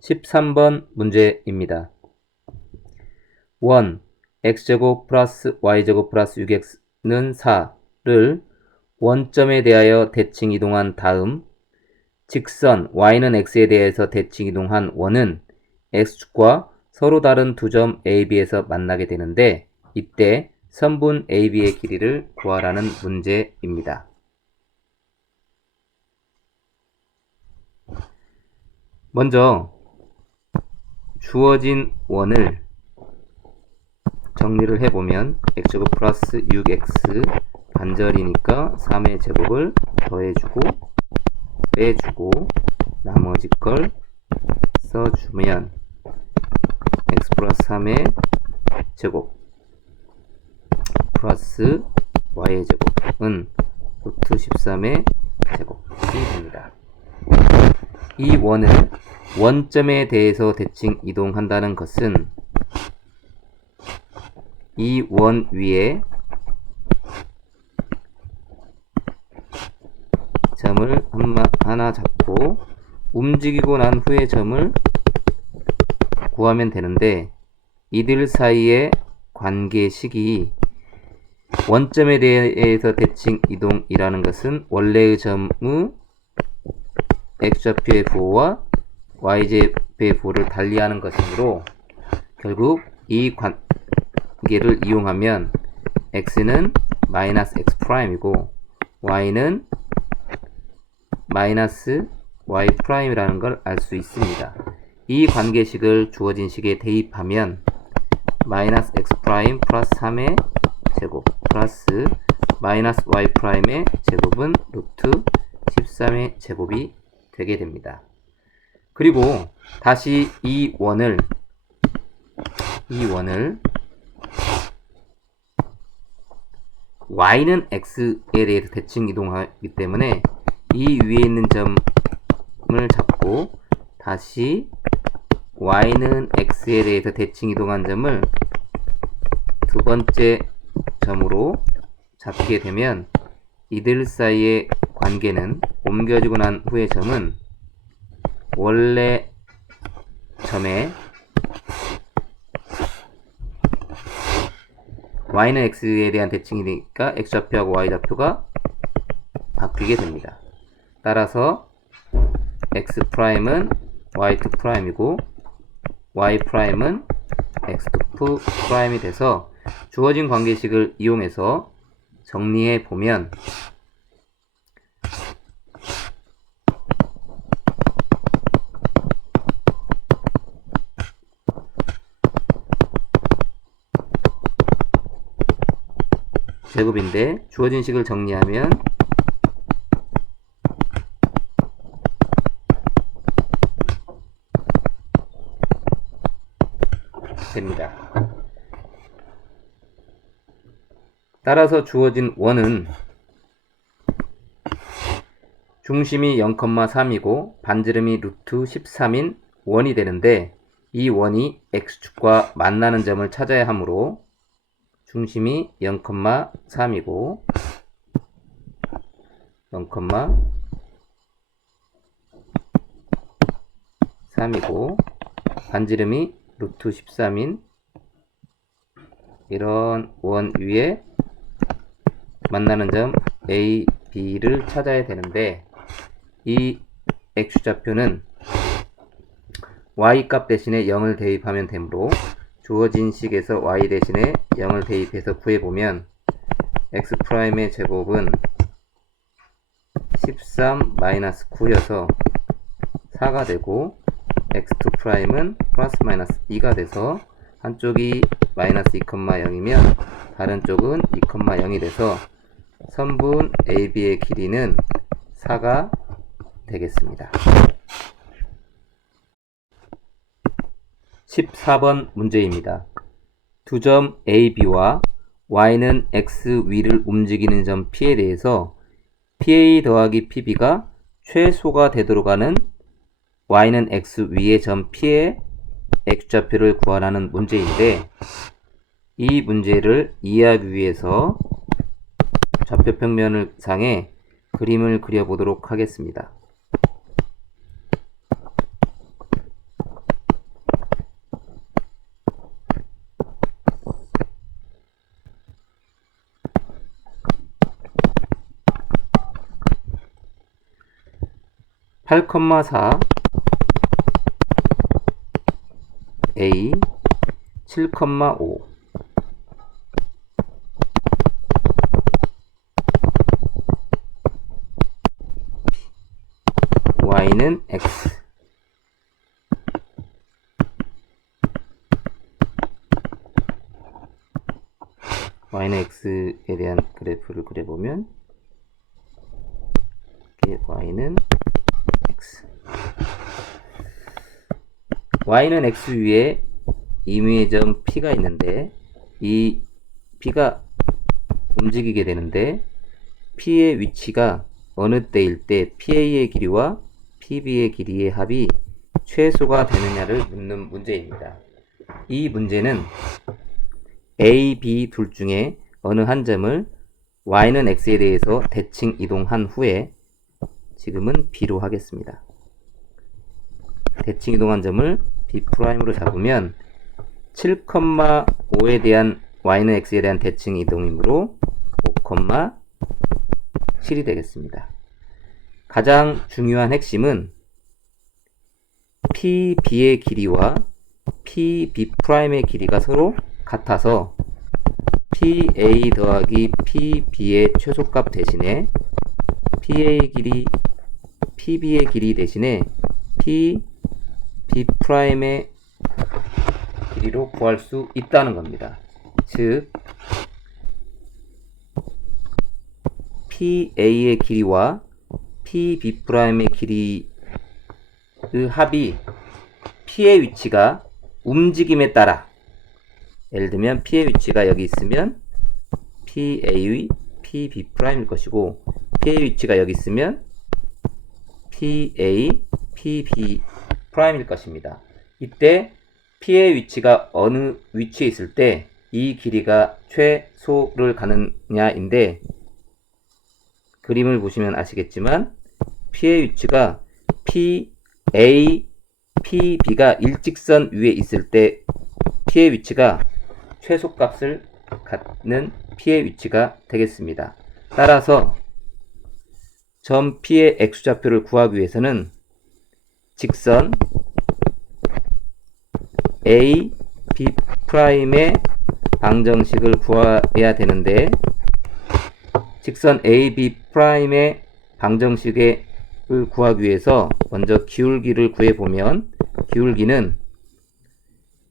13번 문제입니다. 1. x제곱 플러스 y제곱 플러스 6x는 4를 원점에 대하여 대칭 이동한 다음 직선 y는 x에 대해서 대칭 이동한 원은 x축과 서로 다른 두 점 AB에서 만나게 되는데 이때 선분 AB의 길이를 구하라는 문제입니다. 먼저 주어진 원을 정리를 해보면 x제곱 플러스 6x 반절이니까 3의 제곱을 더해주고 빼주고 나머지 걸 써주면 x 플러스 3의 제곱 플러스 y의 제곱은 루트 13의 제곱이 됩니다. 이 원을 원점에 대해서 대칭 이동한다는 것은 이 원 위에 점을 하나 잡고 움직이고 난 후에 점을 구하면 되는데 이들 사이의 관계식이 원점에 대해서 대칭 이동이라는 것은 원래의 점의 x좌표의 부호와 y좌표의 부호를 달리하는 것이므로 결국 이 관계를 이용하면 x는 마이너스 x 프라임이고 y는 마이너스 y 프라임이라는 걸 알 수 있습니다. 이 관계식을 주어진 식에 대입하면 마이너스 x 플러스 3의 제곱 플러스 마이너스 y 프라임의 제곱은 루트 13의 제곱이 되게 됩니다. 그리고 다시 이 원을 이 원을 y는 x에 대해서 대칭 이동하기 때문에 이 위에 있는 점을 잡고 다시 y는 x에 대해서 대칭 이동한 점을 두 번째 점으로 잡게 되면 이들 사이의 관계는 옮겨지고 난 후의 점은 원래 점에 y는 x에 대한 대칭이니까 x좌표하고 y좌표가 바뀌게 됩니다. 따라서 x 프라임은 y2 프라임이고 y 프라임은 x2 프라임이 돼서 주어진 관계식을 이용해서 정리해 보면 제곱인데 주어진 식을 정리하면 됩니다. 따라서 주어진 원은 중심이 0,3이고 반지름이 루트 13인 원이 되는데 이 원이 x축과 만나는 점을 찾아야 하므로 중심이 0,3이고 0,3이고 반지름이 루트 13인 이런 원 위에 만나는 점 A, B를 찾아야 되는데 이 X좌표는 Y 값 대신에 0을 대입하면 되므로 주어진 식에서 y 대신에 0을 대입해서 구해보면 x'의 제곱은 13 마이너스 9여서 4가 되고 x2'은 플러스 마이너스 2가 돼서 한쪽이 마이너스 2,0이면 다른 쪽은 2,0이 돼서 선분 AB의 길이는 4가 되겠습니다. 14번 문제입니다. 두 점 AB와 Y는 X 위를 움직이는 점 P에 대해서 PA 더하기 PB가 최소가 되도록 하는 Y는 X 위의 점 P의 X좌표를 구하라는 문제인데 이 문제를 이해하기 위해서 좌표 평면을 상에 그림을 그려보도록 하겠습니다. 8,4 A 7,5 y는 x. Y는 x에 대한 그래프를 그려보면 y는 x y는 x 위에 임의의 점 p가 있는데 이 p가 움직이게 되는데 p의 위치가 어느 때일 때 pa의 길이와 pb의 길이의 합이 최소가 되느냐를 묻는 문제입니다. 이 문제는 a, b 둘 중에 어느 한 점을 y는 x에 대해서 대칭 이동한 후에 지금은 b로 하겠습니다. 대칭 이동한 점을 b'으로 잡으면 7,5에 대한 y는 x에 대한 대칭 이동이므로 5,7이 되겠습니다. 가장 중요한 핵심은 PB의 길이와 PB'의 길이가 서로 같아서 PA 더하기 PB의 최소값 대신에 PA 길이, PB의 길이 대신에 PB'의 길이로 구할 수 있다는 겁니다. 즉, PA의 길이와 PB'의 길이의 합이 P의 위치가 움직임에 따라 예를 들면 P의 위치가 여기 있으면 PA의 PB'일 것이고 P의 위치가 여기 있으면 PA PB'일 것입니다. 이때 P의 위치가 어느 위치에 있을 때 이 길이가 최소를 가느냐인데 그림을 보시면 아시겠지만 P의 위치가 P, A, P, B가 일직선 위에 있을 때 P의 위치가 최소값을 갖는 P의 위치가 되겠습니다. 따라서 점 P의 X좌표를 구하기 위해서는 직선 A, B'의 방정식을 구해야 되는데 직선 AB'의 방정식을 구하기 위해서 먼저 기울기를 구해보면 기울기는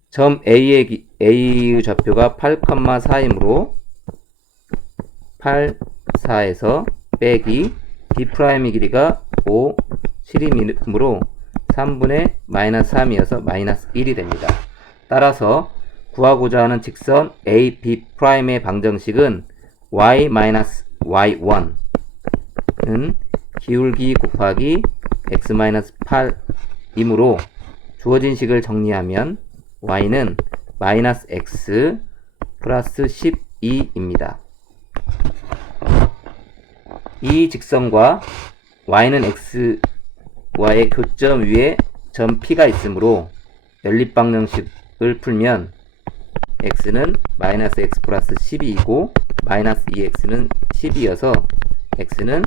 점 A의, 기, A의 좌표가 8,4이므로 8, 4에서 빼기 B'의 길이가 5, 7이므로 3분의 마이너스 3이어서 마이너스 1이 됩니다. 따라서 구하고자 하는 직선 AB'의 방정식은 y-y1은 기울기 곱하기 x-8이므로 주어진 식을 정리하면 y는 마이너스 x 플러스 12입니다. 이 직선과 y는 x와의 교점 위에 점 P가 있으므로 연립방정식을 풀면 x는 마이너스 x 플러스 12이고 마이너스 2x는 10이어서 x는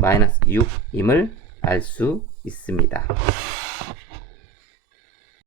마이너스 6임을 알 수 있습니다.